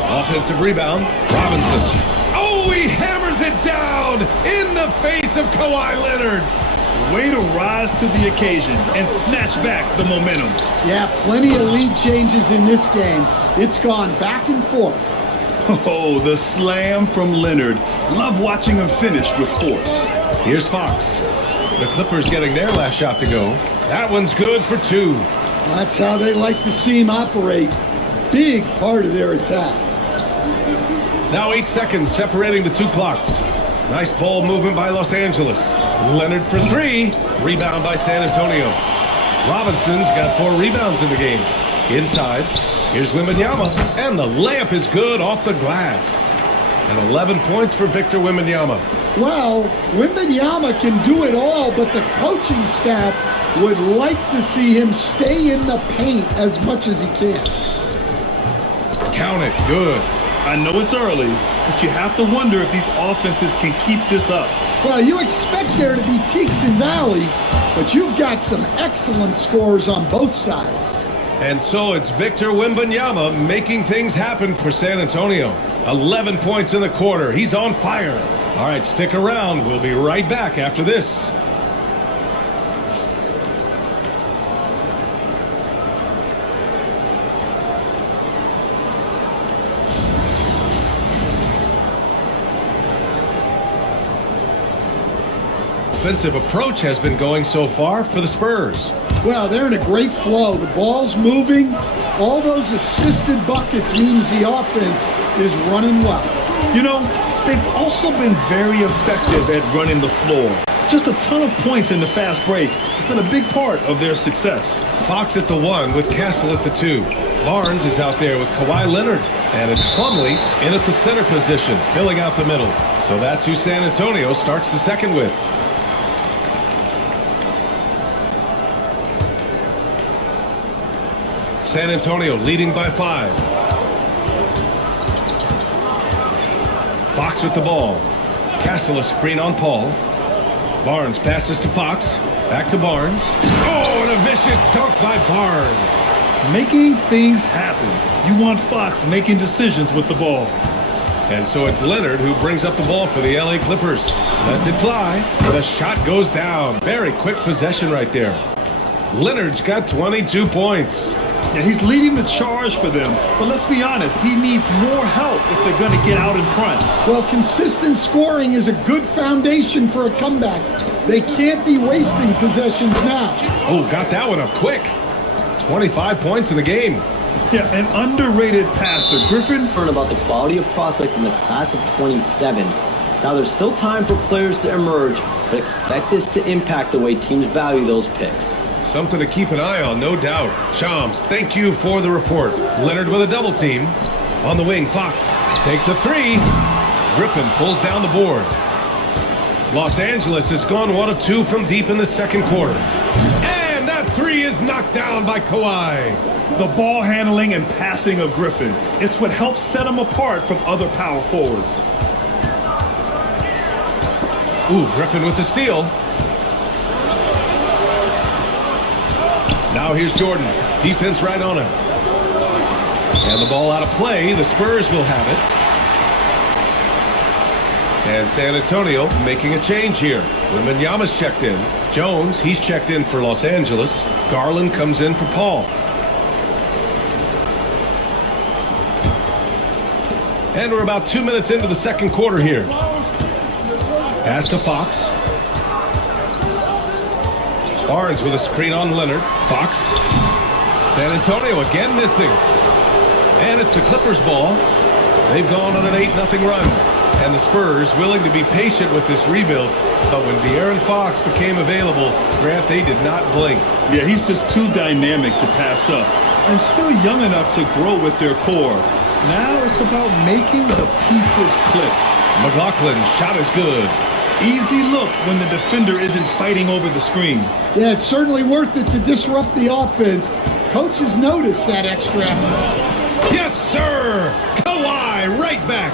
Offensive rebound. Robinson. Oh, he hammers it down in the face of Kawhi Leonard. Way to rise to the occasion and snatch back the momentum. Yeah, plenty of lead changes in this game. It's gone back and forth. Oh, the slam from Leonard. Love watching him finish with force. Here's Fox. The Clippers getting their last shot to go. That one's good for 2. That's how they like to see him operate. Big part of their attack. Now 8 seconds separating the 2 clocks. Nice ball movement by Los Angeles. Leonard for 3. Rebound by San Antonio. Robinson's got 4 rebounds in the game. Inside. Here's Wembanyama. And the layup is good off the glass. And 11 points for Victor Wembanyama. Well, Wembanyama can do it all, but the coaching staff would like to see him stay in the paint as much as he can. Count it. Good. I know it's early, but you have to wonder if these offenses can keep this up. Well, you expect there to be peaks and valleys, but you've got some excellent scores on both sides. And so it's Victor Wembanyama making things happen for San Antonio. 11 points in the quarter. He's on fire. All right, stick around. We'll be right back after this. Offensive approach has been going so far for the Spurs. Well, they're in a great flow. The ball's moving. All those assisted buckets means the offense is running well. You know, they've also been very effective at running the floor. Just a ton of points in the fast break. It's been a big part of their success. Fox at the 1 with Castle at the 2. Barnes is out there with Kawhi Leonard. And it's Plumlee in at the center position, filling out the middle. So that's who San Antonio starts the second with. San Antonio leading by 5. Fox with the ball. Castle a screen on Paul. Barnes passes to Fox. Back to Barnes. Oh, and a vicious dunk by Barnes. Making things happen. You want Fox making decisions with the ball. And so it's Leonard who brings up the ball for the LA Clippers. Lets it fly. The shot goes down. Very quick possession right there. Leonard's got 22 points. Yeah, he's leading the charge for them, but let's be honest, he needs more help if they're going to get out in front. Well, consistent scoring is a good foundation for a comeback. They can't be wasting possessions now. Oh, got that one up quick. 25 points in the game. Yeah, an underrated passer. Griffin? Learn about the quality of prospects in the class of 27. Now, there's still time for players to emerge, but expect this to impact the way teams value those picks. Something to keep an eye on, no doubt. Shams, thank you for the report. Leonard with a double team. On the wing, Fox takes a 3. Griffin pulls down the board. Los Angeles has gone 1 of 2 from deep in the second quarter. And that 3 is knocked down by Kawhi. The ball handling and passing of Griffin. It's what helps set him apart from other power forwards. Ooh, Griffin with the steal. Now here's Jordan. Defense right on him. And the ball out of play. The Spurs will have it. And San Antonio making a change here. Wembanyama's checked in. Jones, he's checked in for Los Angeles. Garland comes in for Paul. And we're about 2 minutes into the second quarter here. Pass to Fox. Barnes with a screen on Leonard. Fox. San Antonio again missing. And it's the Clippers' ball. They've gone on an 8-0 run. And the Spurs willing to be patient with this rebuild. But when De'Aaron Fox became available, Grant, they did not blink. Yeah, he's just too dynamic to pass up. And still young enough to grow with their core. Now it's about making the pieces click. McLaughlin shot is good. Easy look when the defender isn't fighting over the screen. Yeah, it's certainly worth it to disrupt the offense. Coaches notice that extra effort. Yes, sir! Kawhi right back.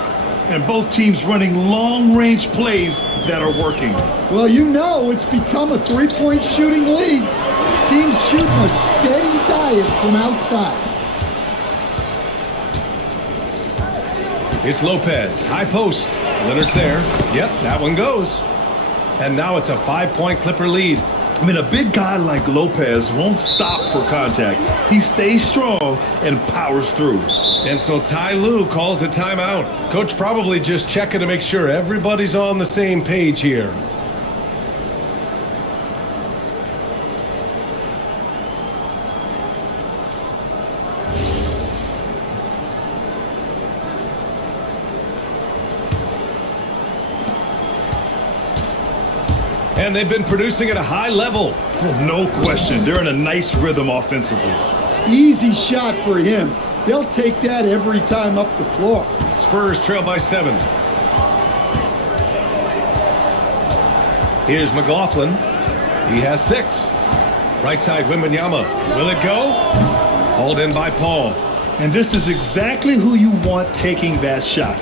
And both teams running long-range plays that are working. Well, you know it's become a three-point shooting league. Teams shooting a steady diet from outside. It's Lopez, high post. Leonard's there. Yep, that one goes. And now it's a 5-point Clipper lead. I mean, a big guy like Lopez won't stop for contact. He stays strong and powers through. And so Ty Lue calls a timeout. Coach probably just checking to make sure everybody's on the same page here. And they've been producing at a high level. No question. They're in a nice rhythm offensively. Easy shot for him. They'll take that every time up the floor. Spurs trail by 7. Here's McLaughlin. He has 6. Right side, Wembanyama. Will it go? Hauled in by Paul. And this is exactly who you want taking that shot.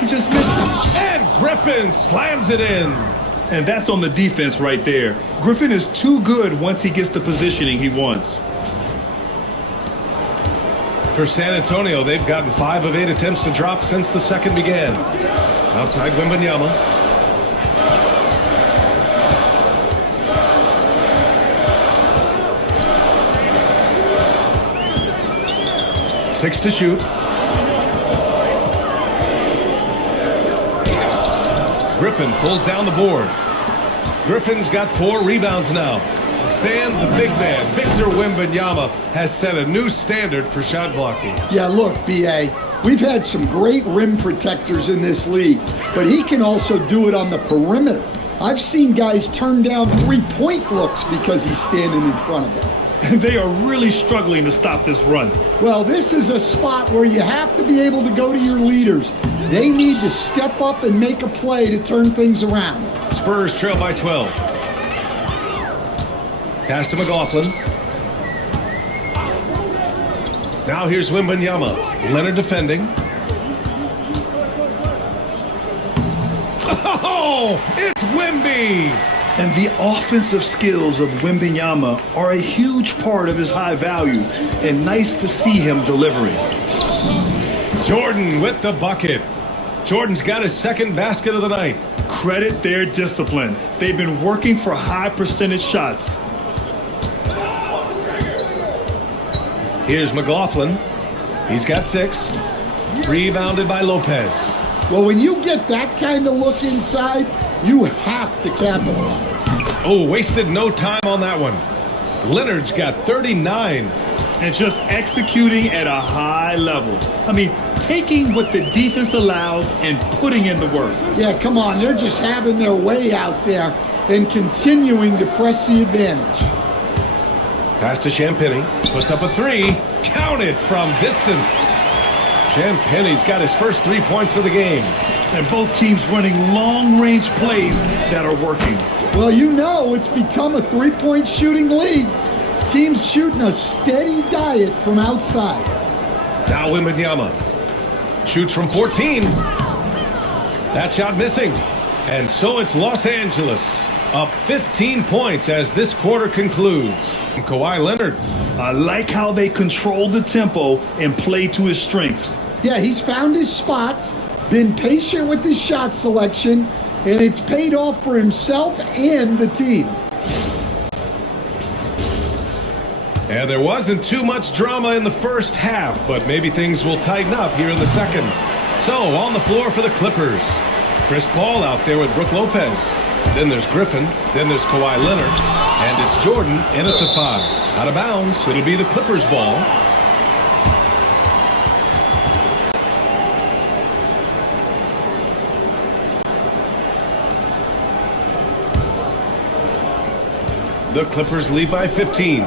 He just missed it. And Griffin slams it in. And that's on the defense right there. Griffin is too good once he gets the positioning he wants. For San Antonio, they've gotten 5 of 8 attempts to drop since the second began. Outside Wembanyama. Six to shoot. Griffin pulls down the board. Griffin's got 4 rebounds now. Stan, the big man, Victor Wembanyama, has set a new standard for shot blocking. Yeah, look, B.A., we've had some great rim protectors in this league, but he can also do it on the perimeter. I've seen guys turn down three-point looks because he's standing in front of them. And they are really struggling to stop this run. Well, this is a spot where you have to be able to go to your leaders. They need to step up and make a play to turn things around. Spurs trail by 12. Pass to McLaughlin. Now here's Wembanyama. Leonard defending. Oh, it's Wemby! And the offensive skills of Wembanyama are a huge part of his high value, and nice to see him delivering. Jordan with the bucket. Jordan's got his second basket of the night. Credit their discipline. They've been working for high percentage shots. Here's McLaughlin. He's got 6. Rebounded by Lopez. Well, when you get that kind of look inside, you have to capitalize. Oh, wasted no time on that one. Leonard's got 39. And just executing at a high level. I mean, taking what the defense allows and putting in the work. Yeah, come on. They're just having their way out there and continuing to press the advantage. Pass to Champagny. Puts up a 3. Counted from distance. Champagny's got his first 3 points of the game. And both teams running long-range plays that are working. Well, you know it's become a three-point shooting league. Teams shooting a steady diet from outside. Now Wembanyama shoots from 14. That shot missing. And so it's Los Angeles up 15 points as this quarter concludes. From Kawhi Leonard. I like how they control the tempo and play to his strengths. Yeah, he's found his spots, been patient with his shot selection, and it's paid off for himself and the team. And there wasn't too much drama in the first half, but maybe things will tighten up here in the second. So, on the floor for the Clippers. Chris Paul out there with Brook Lopez. Then there's Griffin. Then there's Kawhi Leonard. And it's Jordan in at the 5. Out of bounds. It'll be the Clippers' ball. The Clippers lead by 15.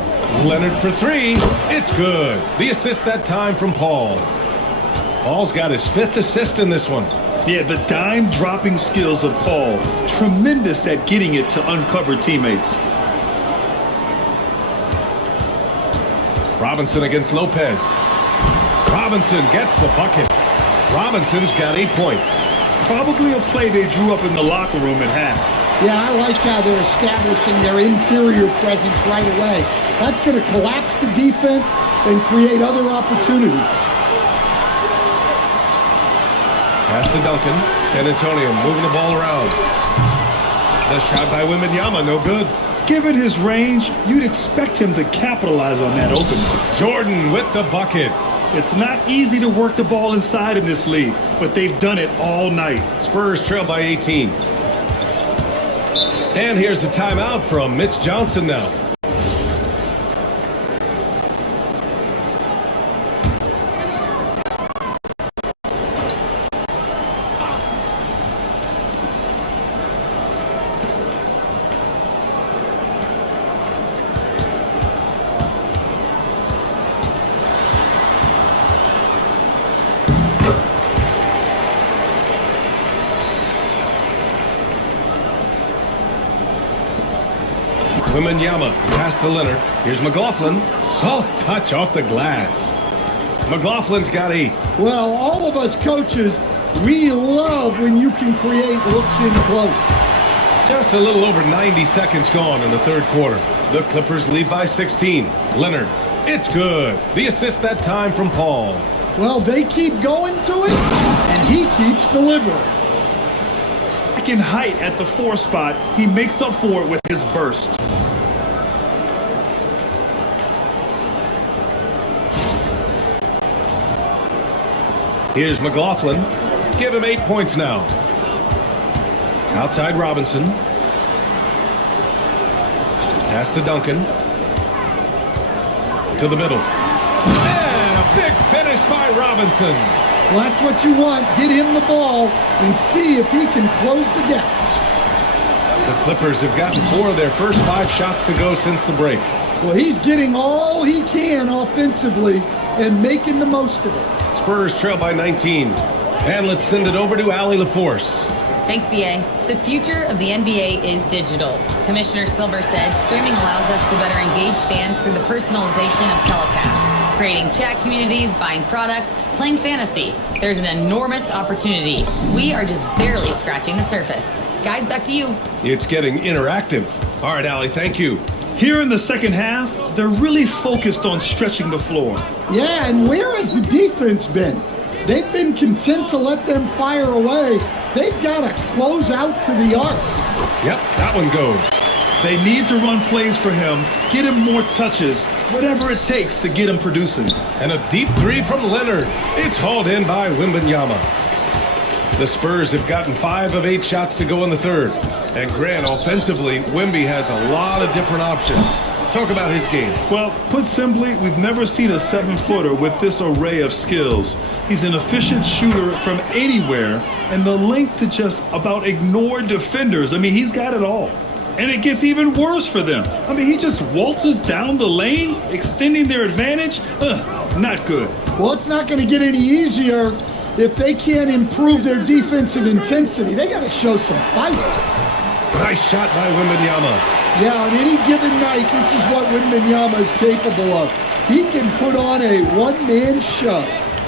Leonard for 3. It's good. The assist that time from Paul. Paul's got his 5th assist in this one. Yeah, the dime-dropping skills of Paul. Tremendous at getting it to uncover teammates. Robinson against Lopez. Robinson gets the bucket. Robinson's got 8 points. Probably a play they drew up in the locker room at half. Yeah, I like how they're establishing their interior presence right away. That's going to collapse the defense and create other opportunities. Pass to Duncan. San Antonio moving the ball around. The shot by Wembanyama, no good. Given his range, you'd expect him to capitalize on that opening. Jordan with the bucket. It's not easy to work the ball inside in this league, but they've done it all night. Spurs trail by 18. And here's the timeout from Mitch Johnson now. Wembanyama, pass to Leonard. Here's McLaughlin. Soft touch off the glass. McLaughlin's got 8. Well, all of us coaches, we love when you can create looks in close. Just a little over 90 seconds gone in the 3rd quarter. The Clippers lead by 16. Leonard, it's good. The assist that time from Paul. Well, they keep going to it, and he keeps delivering. Back in height at the 4 spot, he makes up for it with his burst. Here's McLaughlin. Give him 8 points now. Outside Robinson. Pass to Duncan. To the middle. And a big finish by Robinson. Well, that's what you want. Get him the ball and see if he can close the gaps. The Clippers have gotten 4 of their first 5 shots to go since the break. Well, he's getting all he can offensively and making the most of it. Spurs trail by 19. And let's send it over to Allie LaForce. Thanks, BA. The future of the NBA is digital. Commissioner Silver said streaming allows us to better engage fans through the personalization of telecasts, creating chat communities, buying products, playing fantasy. There's an enormous opportunity. We are just barely scratching the surface. Guys, back to you. It's getting interactive. All right, Allie, thank you. Here in the second half, they're really focused on stretching the floor. Yeah, and where has the defense been? They've been content to let them fire away. They've got to close out to the arc. Yep, that one goes. They need to run plays for him, get him more touches, whatever it takes to get him producing. And a deep 3 from Leonard. It's hauled in by Wembanyama. The Spurs have gotten 5 of 8 shots to go in the 3rd. And Grant, offensively, Wemby has a lot of different options. Talk about his game. Well, put simply, we've never seen a 7-footer with this array of skills. He's an efficient shooter from anywhere, and the length to just about ignore defenders. I mean, he's got it all. And it gets even worse for them. I mean, he just waltzes down the lane, extending their advantage. Not good. Well, it's not going to get any easier if they can't improve their defensive intensity. They got to show some fight. Nice shot by Wembanyama. Yeah, on any given night, this is what Wembanyama is capable of. He can put on a one-man show.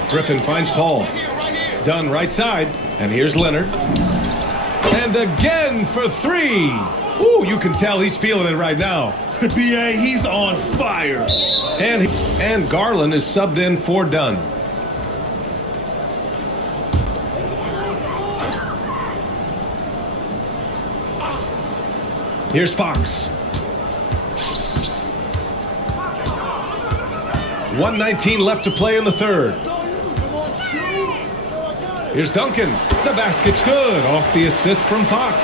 Griffin finds Paul. Dunn right side. And here's Leonard. And again for 3. Ooh, you can tell he's feeling it right now. BA, he's on fire. And Garland is subbed in for Dunn. Here's Fox. 1:19 left to play in the 3rd. Here's Duncan. The basket's good off the assist from Fox.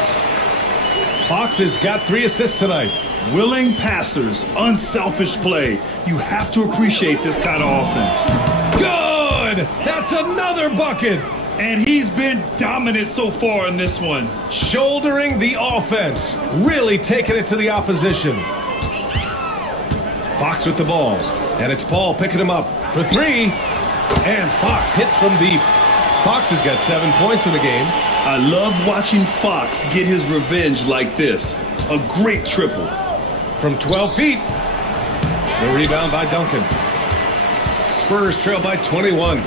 Fox has got 3 assists tonight. Willing passers, unselfish play. You have to appreciate this kind of offense. Good! That's another bucket! And he's been dominant so far in this one. Shouldering the offense. Really taking it to the opposition. Fox with the ball. And it's Paul picking him up for 3. And Fox hits from deep. Fox has got 7 points in the game. I love watching Fox get his revenge like this. A great triple. From 12 feet. The rebound by Duncan. Spurs trail by 21.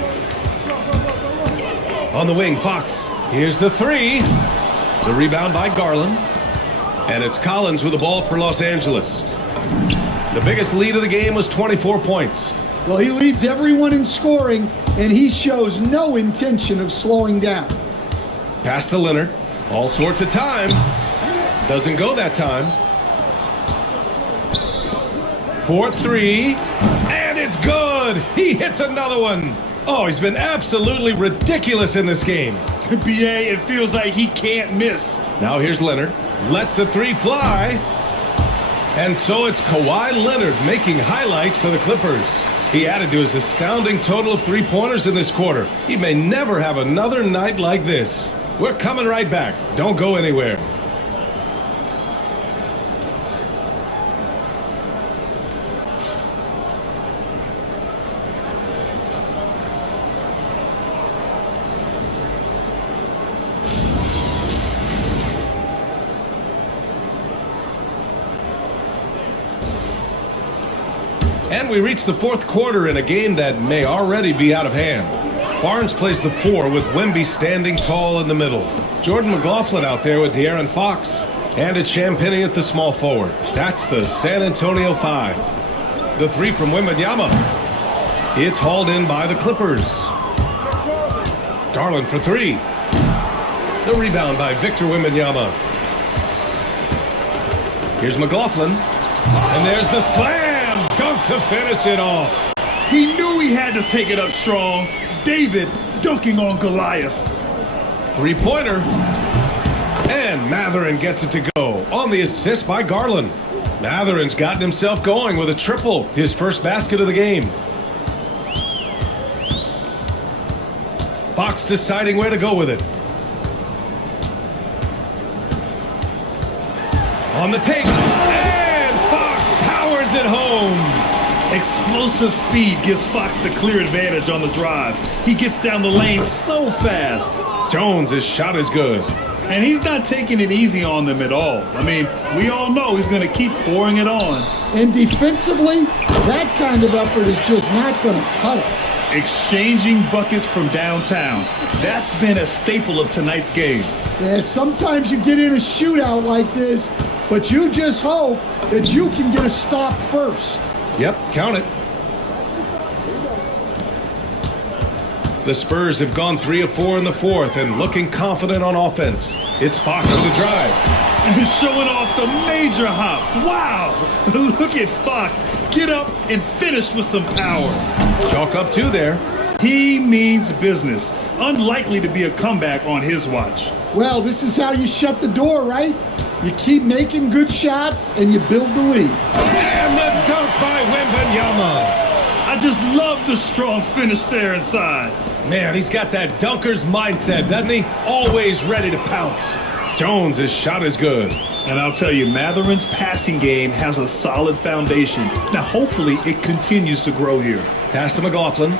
On the wing, Fox. Here's the 3. The rebound by Garland. And it's Collins with the ball for Los Angeles. The biggest lead of the game was 24 points. Well, he leads everyone in scoring, and he shows no intention of slowing down. Pass to Leonard. All sorts of time. Doesn't go that time. 4-3. And it's good. He hits another one. Oh, he's been absolutely ridiculous in this game. BA, it feels like he can't miss. Now here's Leonard. Lets the 3 fly. And so it's Kawahi Leonard making highlights for the Clippers. He added to his astounding total of 3-pointers in this quarter. He may never have another night like this. We're coming right back. Don't go anywhere. And we reach the 4th quarter in a game that may already be out of hand. Barnes plays the 4 with Wemby standing tall in the middle. Jordan McLaughlin out there with De'Aaron Fox. And it's Champagnie at the small forward. That's the San Antonio 5. The 3 from Wembanyama. It's hauled in by the Clippers. Garland for 3. The rebound by Victor Wembanyama. Here's McLaughlin. And there's the slam. Dunk to finish it off. He knew he had to take it up strong. David dunking on Goliath. 3-pointer. And Mathurin gets it to go on the assist by Garland. Mathurin's gotten himself going with a triple, his first basket of the game. Fox deciding where to go with it. On the take. And Fox powers it home. Explosive speed gives Fox the clear advantage on the drive. He gets down the lane so fast. Jones' shot is good. And he's not taking it easy on them at all. I mean, we all know he's going to keep pouring it on. And defensively, that kind of effort is just not going to cut it. Exchanging buckets from downtown. That's been a staple of tonight's game. Yeah, sometimes you get in a shootout like this, but you just hope that you can get a stop first. Yep, count it. The Spurs have gone 3 of 4 in the 4th and looking confident on offense. It's Fox with the drive. And showing off the major hops. Wow! Look at Fox. Get up and finish with some power. Chalk up 2 there. He means business. Unlikely to be a comeback on his watch. Well, this is how you shut the door, right? You keep making good shots and you build the lead. And the dunk by Wembanyama. I just love the strong finish there inside. Man, he's got that dunker's mindset, doesn't he? Always ready to pounce. Jones' shot is good. And I'll tell you, Mathurin's passing game has a solid foundation. Now, hopefully, it continues to grow here. Pass to McLaughlin.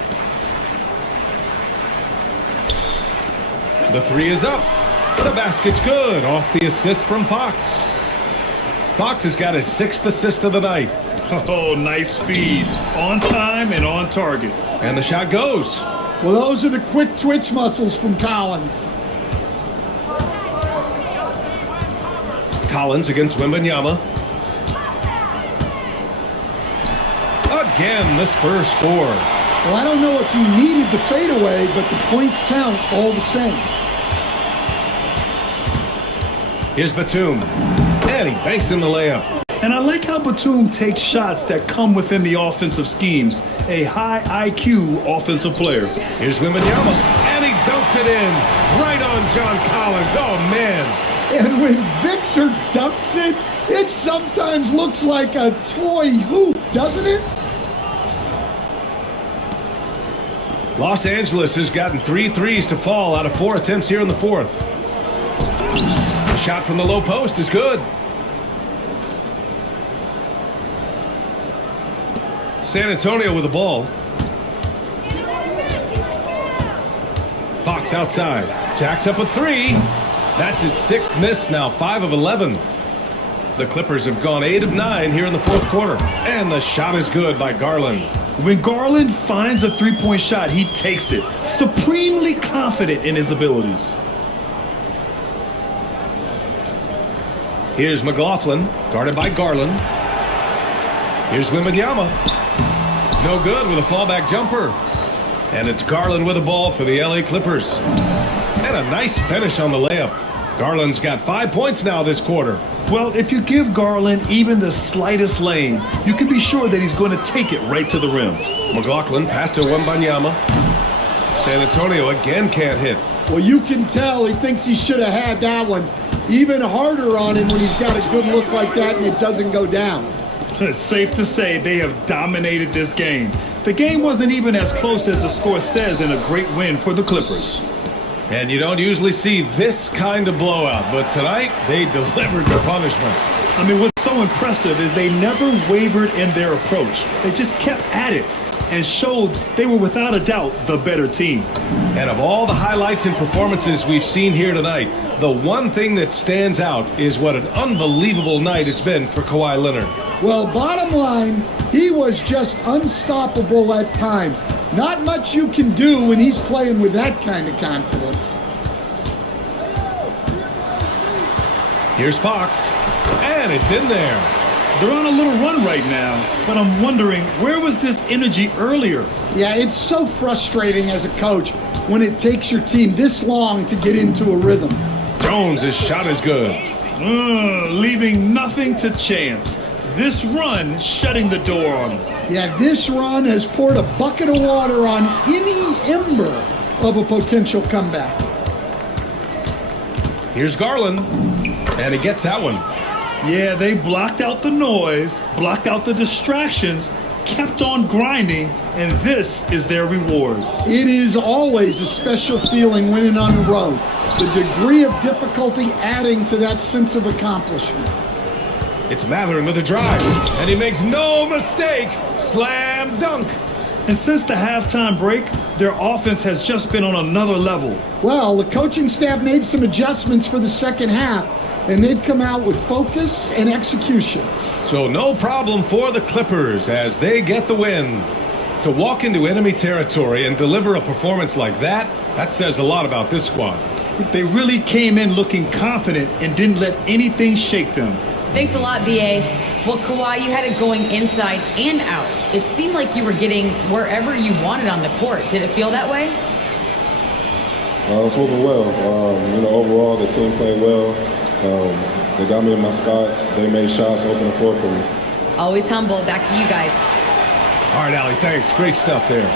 The 3 is up. The basket's good off the assist from Fox. Fox has got his 6th assist of the night. Oh, nice feed. On time and on target. And the shot goes. Well, those are the quick twitch muscles from Collins. Collins against Wembanyama. Again, the Spurs score. Well, I don't know if he needed the fadeaway, but the points count all the same. Here's Batum. And he banks in the layup. And I like how Batum takes shots that come within the offensive schemes. A high IQ offensive player. Here's Wembanyama. And he dunks Puts it in. Right on John Collins. Oh, man. And when Victor dunks it, it sometimes looks like a toy hoop, doesn't it? Los Angeles has gotten 3 threes to fall out of 4 attempts here in the fourth. The shot from the low post is good. San Antonio with the ball. Fox outside. Jacks up a 3. That's his 6th miss now, 5 of 11. The Clippers have gone 8 of 9 here in the fourth quarter. And the shot is good by Garland. When Garland finds a three-point shot, he takes it, supremely confident in his abilities. Here's McLaughlin, guarded by Garland. Here's Wembanyama. No good with a fallback jumper. And it's Garland with the ball for the LA Clippers. And a nice finish on the layup. Garland's got 5 points now this quarter. Well, if you give Garland even the slightest lane, you can be sure that he's going to take it right to the rim. McLaughlin pass to Wembanyama. San Antonio again can't hit. Well, you can tell he thinks he should have had that one even harder on him when he's got a good look like that and it doesn't go down. It's safe to say they have dominated this game. The game wasn't even as close as the score says in a great win for the Clippers. And you don't usually see this kind of blowout, but tonight they delivered the punishment. I mean, what's so impressive is they never wavered in their approach. They just kept at it and showed they were without a doubt the better team. And of all the highlights and performances we've seen here tonight, the one thing that stands out is what an unbelievable night it's been for Kawhi Leonard. Well, bottom line, he was just unstoppable at times. Not much you can do when he's playing with that kind of confidence. Here's Fox, and it's in there. They're on a little run right now, but I'm wondering, where was this energy earlier? Yeah, it's so frustrating as a coach when it takes your team this long to get into a rhythm. Jones' shot is good. Leaving nothing to chance. This run shutting the door on him. Yeah, this run has poured a bucket of water on any ember of a potential comeback. Here's Garland, and he gets that one. Yeah, they blocked out the noise, blocked out the distractions, kept on grinding, and this is their reward. It is always a special feeling winning on the road. The degree of difficulty adding to that sense of accomplishment. It's Mathurin with a drive, and he makes no mistake. Slam dunk. And since the halftime break, their offense has just been on another level. Well, the coaching staff made some adjustments for the second half, and they've come out with focus and execution. So no problem for the Clippers as they get the win. To walk into enemy territory and deliver a performance like that, that says a lot about this squad. They really came in looking confident and didn't let anything shake them. Thanks a lot, B.A. Well, Kawhi, you had it going inside and out. It seemed like you were getting wherever you wanted on the court. Did it feel that way? It was moving well. Overall, the team played well. They got me in my spots. They made shots, open the floor for me. Always humble. Back to you guys. All right, Allie, thanks. Great stuff there.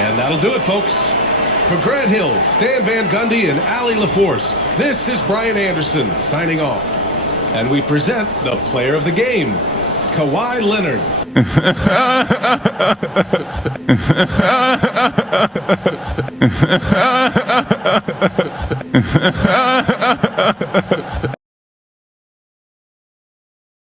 And that'll do it, folks. For Grant Hill, Stan Van Gundy, and Allie LaForce, this is Brian Anderson signing off. And we present the player of the game, Kawhi Leonard.